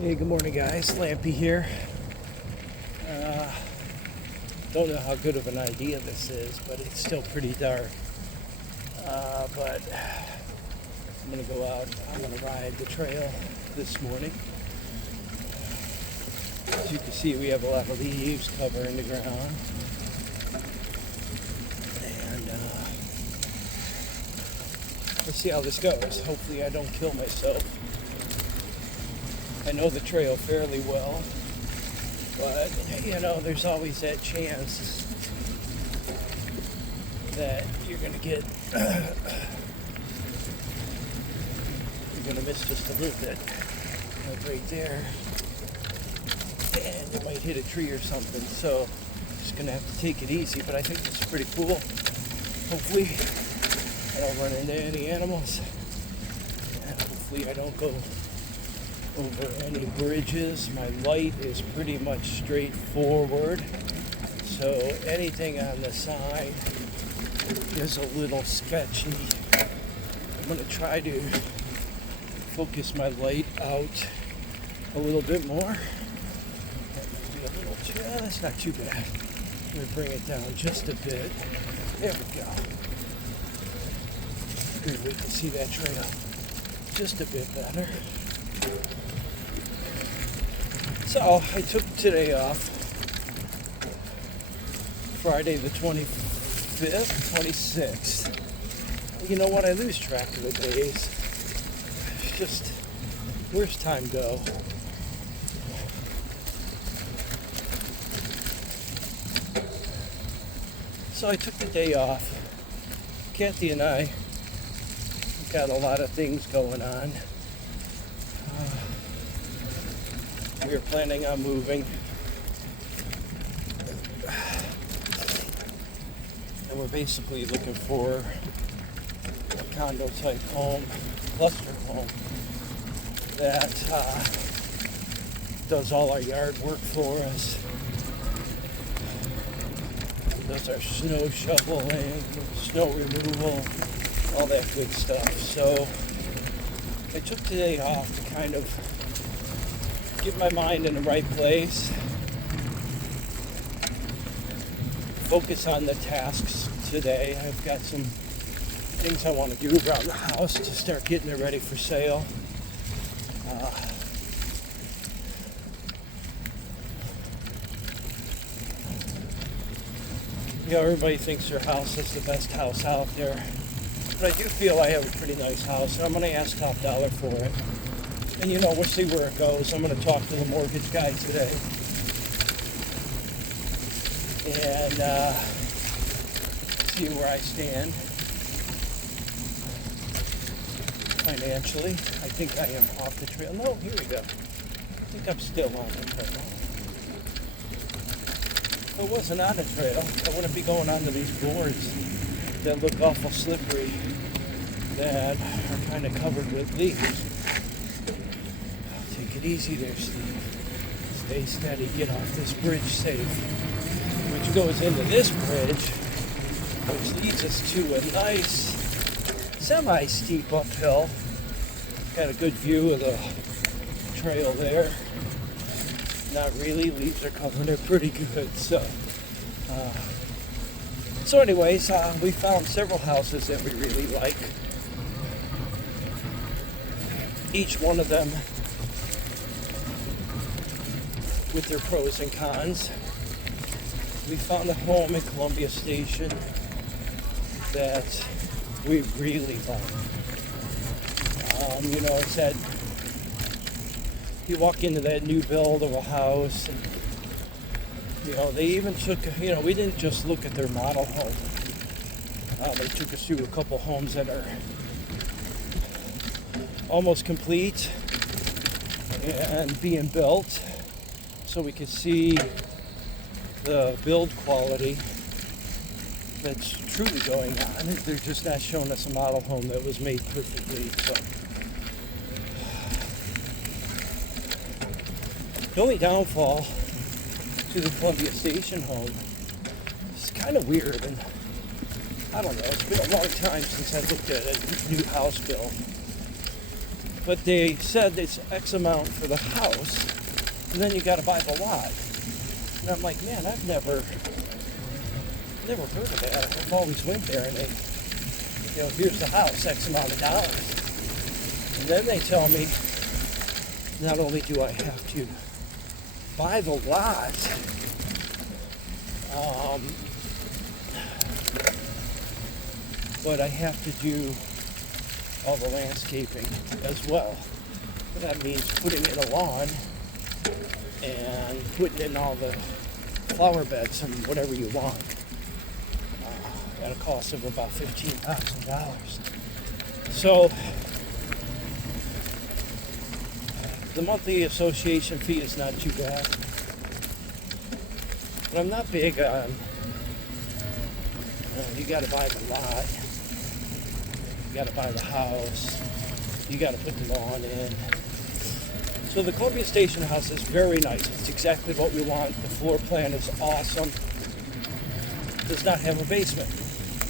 Hey, good morning, guys. Lampy here. Don't know how good of an idea this is, but it's still pretty dark. But I'm gonna go out. I'm gonna ride the trail this morning. As you can see, we have a lot of leaves covering the ground, and let's see how this goes. Hopefully, I don't kill myself. I know the trail fairly well, but there's always that chance that you're gonna get you're gonna miss just a little bit, like right there, and you might hit a tree or something. So just gonna have to take it easy. But I think this is pretty cool. Hopefully, I don't run into any animals, and hopefully I don't go over any bridges. My light is pretty much straightforward, so anything on the side is a little sketchy. I'm going to try to focus my light out a little bit more. That might be a little too, that's not too bad. I'm going to bring it down just a bit. There we go. Good, we can see that trail just a bit better. So I took today off, Friday the 25th, 26th. You know what? I lose track of the days. It's just, where's time go? So I took the day off. Kathy and I got a lot of things going on. We were planning on moving, and we're basically looking for a condo type home, cluster home, that does all our yard work for us, does our snow shoveling, snow removal, all that good stuff. So I took today off to kind of get my mind in the right place, focus on the tasks today. I've got some things I want to do around the house to start getting it ready for sale. Everybody thinks their house is the best house out there, but I do feel I have a pretty nice house, and I'm going to ask top dollar for it. And we'll see where it goes. I'm going to talk to the mortgage guy today and see where I stand financially. I think I am off the trail. No, here we go. I think I'm still on the trail. If I wasn't on the trail, I wouldn't be going onto these boards that look awful slippery, that are kind of covered with leaves. Take it easy there, Steve. Stay steady. Get off this bridge safe. Which goes into this bridge, which leads us to a nice semi-steep uphill. Got a good view of the trail there. Not really. Leaves are covering it pretty good. So anyways, we found several houses that we really like. Each one of them with their pros and cons. We found a home in Columbia Station that we really like. It's that you walk into that new build of a house, and they even took, we didn't just look at their model home. They took us through a couple homes that are almost complete and being built, so we could see the build quality that's truly going on. They're just not showing us a model home that was made perfectly. So the only downfall to the Columbia Station home is kind of weird, and I don't know, it's been a long time since I looked at a new house build. But they said it's X amount for the house, and then you got to buy the lot. And I'm like, man, I've never heard of that. I've always went there and they, here's the house, X amount of dollars. And then they tell me, not only do I have to buy the lot, but I have to do all the landscaping as well. That means putting in a lawn and putting in all the flower beds and whatever you want at a cost of about $15,000. So the monthly association fee is not too bad, but I'm not big on you got to buy the lot, you got to buy the house, you got to put the lawn in. So the Columbia Station House is very nice. It's exactly what we want. The floor plan is awesome. Does not have a basement,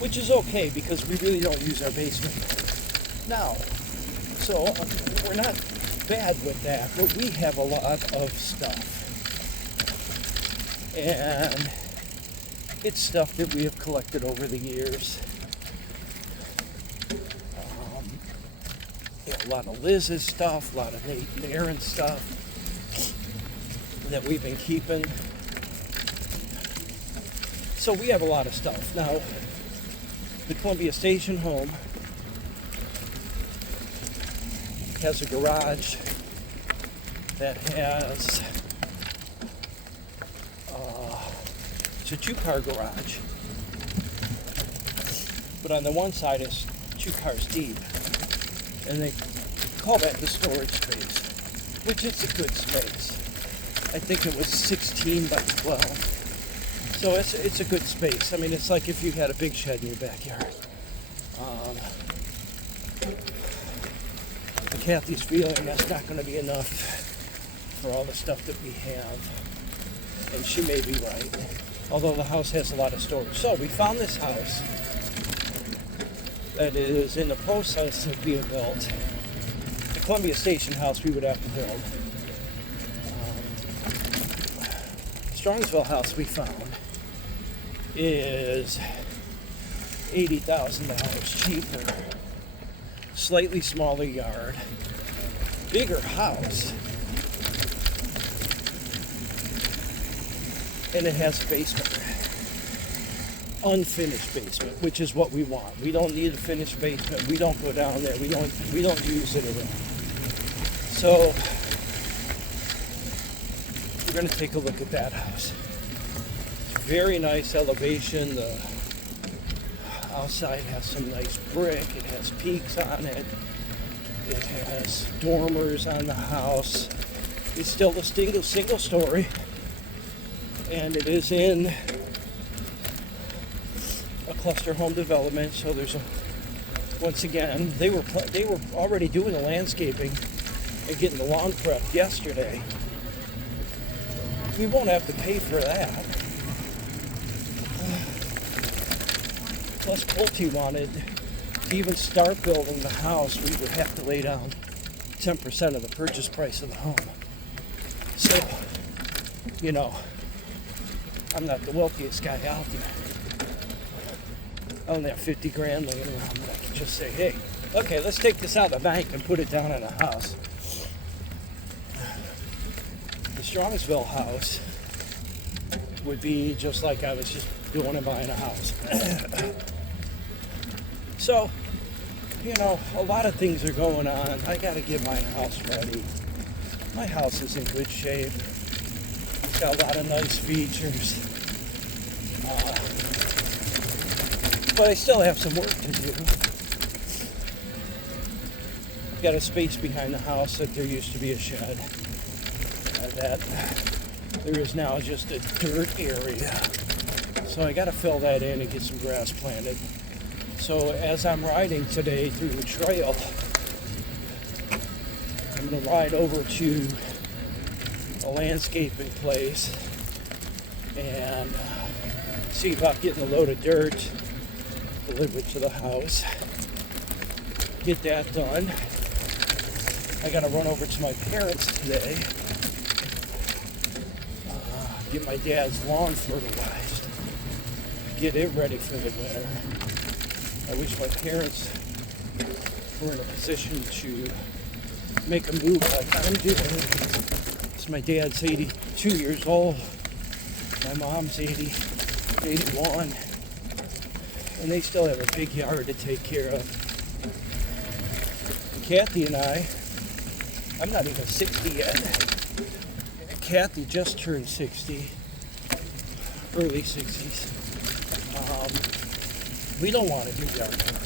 which is okay because we really don't use our basement now. So we're not bad with that, but we have a lot of stuff. And it's stuff that we have collected over the years. A lot of Liz's stuff, a lot of Nate and Aaron's stuff that we've been keeping. So we have a lot of stuff. Now, the Columbia Station home has a garage that has it's a 2-car garage, but on the one side it's 2 cars deep, and they call that the storage space, which is a good space. I think it was 16 by 12, so it's a good space. I mean, it's like if you had a big shed in your backyard. Kathy's feeling that's not going to be enough for all the stuff that we have, and she may be right, although the house has a lot of storage. So we found this house that is in the process of being built. The Columbia Station house we would have to build. Strongsville house we found is $80,000 cheaper, slightly smaller yard, bigger house, and it has a basement. Unfinished basement, which is what we want. We don't need a finished basement. We don't go down there. We don't use it at all. So we're going to take a look at that house. It's very nice elevation. The outside has some nice brick. It has peaks on it. It has dormers on the house. It's still a single story, and it is in a cluster home development. So there's once again, they were already doing the landscaping and getting the lawn prepped yesterday. We won't have to pay for that. Plus, Pulte wanted to even start building the house, we would have to lay down 10% of the purchase price of the home. So, I'm not the wealthiest guy out there. I only have 50 grand laying around, but I can just say, hey, okay, let's take this out of the bank and put it down in a house. The Strongsville house would be just like I was just doing and buying a house. So, a lot of things are going on. I got to get my house ready. My house is in good shape. It's got a lot of nice features. But I still have some work to do. I've got a space behind the house that there used to be a shed. That there is now just a dirt area. So I got to fill that in and get some grass planted. So as I'm riding today through the trail, I'm going to ride over to a landscaping place and see about getting a load of dirt delivered to the house. Get that done. I gotta run over to my parents today, get my dad's lawn fertilized, get it ready for the winter. I wish my parents were in a position to make a move like I'm doing. Because my dad's 82 years old, my mom's 81, and they still have a big yard to take care of. And Kathy and I'm not even 60 yet. Kathy just turned 60, early 60s. We don't want to do yard work.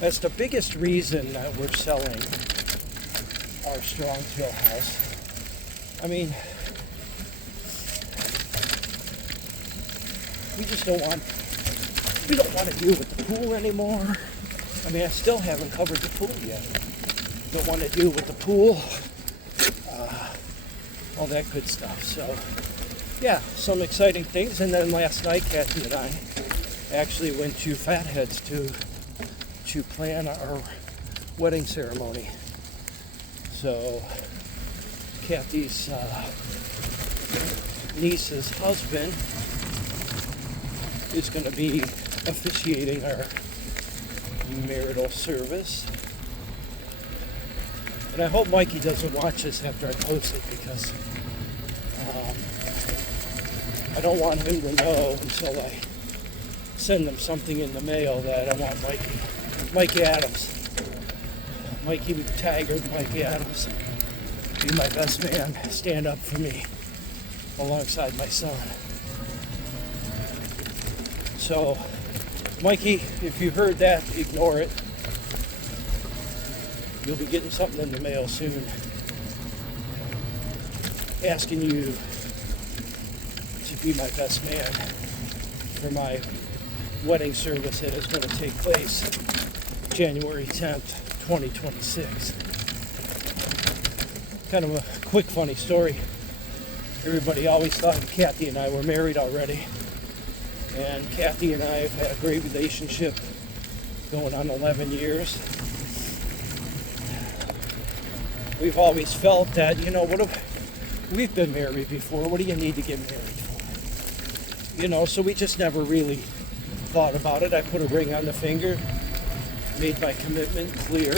That's the biggest reason that we're selling our strong till house. I mean, we don't want to deal with the pool anymore. I mean, I still haven't covered the pool yet. Don't want to deal with the pool, all that good stuff. So, yeah, some exciting things. And then last night, Kathy and I actually went to Fatheads to plan our wedding ceremony. So, Kathy's niece's husband is going to be officiating our marital service. And I hope Mikey doesn't watch this after I post it, because I don't want him to know until I send him something in the mail that I want Mike Adams, Mikey Taggart, Mike Adams, be my best man, stand up for me alongside my son. So, Mikey, if you heard that, ignore it. You'll be getting something in the mail soon, asking you to be my best man for my wedding service that is going to take place January 10th, 2026. Kind of a quick funny story. Everybody always thought Kathy and I were married already. And Kathy and I have had a great relationship going on 11 years. We've always felt that, we've been married before. What do you need to get married for? So we just never really thought about it. I put a ring on the finger, made my commitment clear.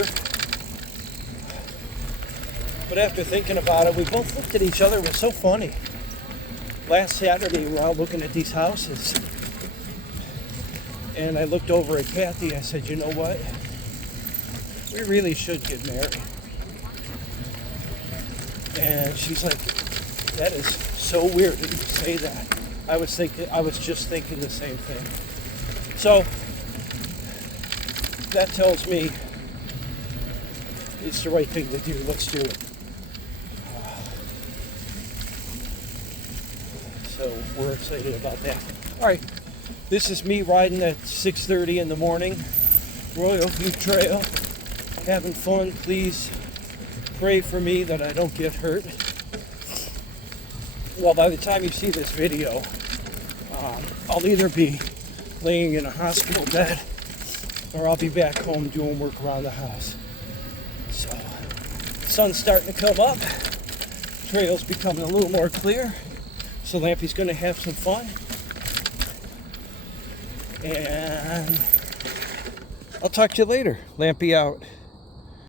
But after thinking about it, we both looked at each other. It was so funny. Last Saturday, we were out looking at these houses. And I looked over at Kathy. I said, you know what? We really should get married. And she's like, that is so weird that you say that. I was just thinking the same thing. So that tells me it's the right thing to do. Let's do it. So we're excited about that. All right, this is me riding at 6:30 in the morning, Royal View Trail, having fun. Please pray for me that I don't get hurt. Well, by the time you see this video, I'll either be laying in a hospital bed or I'll be back home doing work around the house. So, the sun's starting to come up. Trail's becoming a little more clear. So Lampy's going to have some fun. And I'll talk to you later. Lampy out.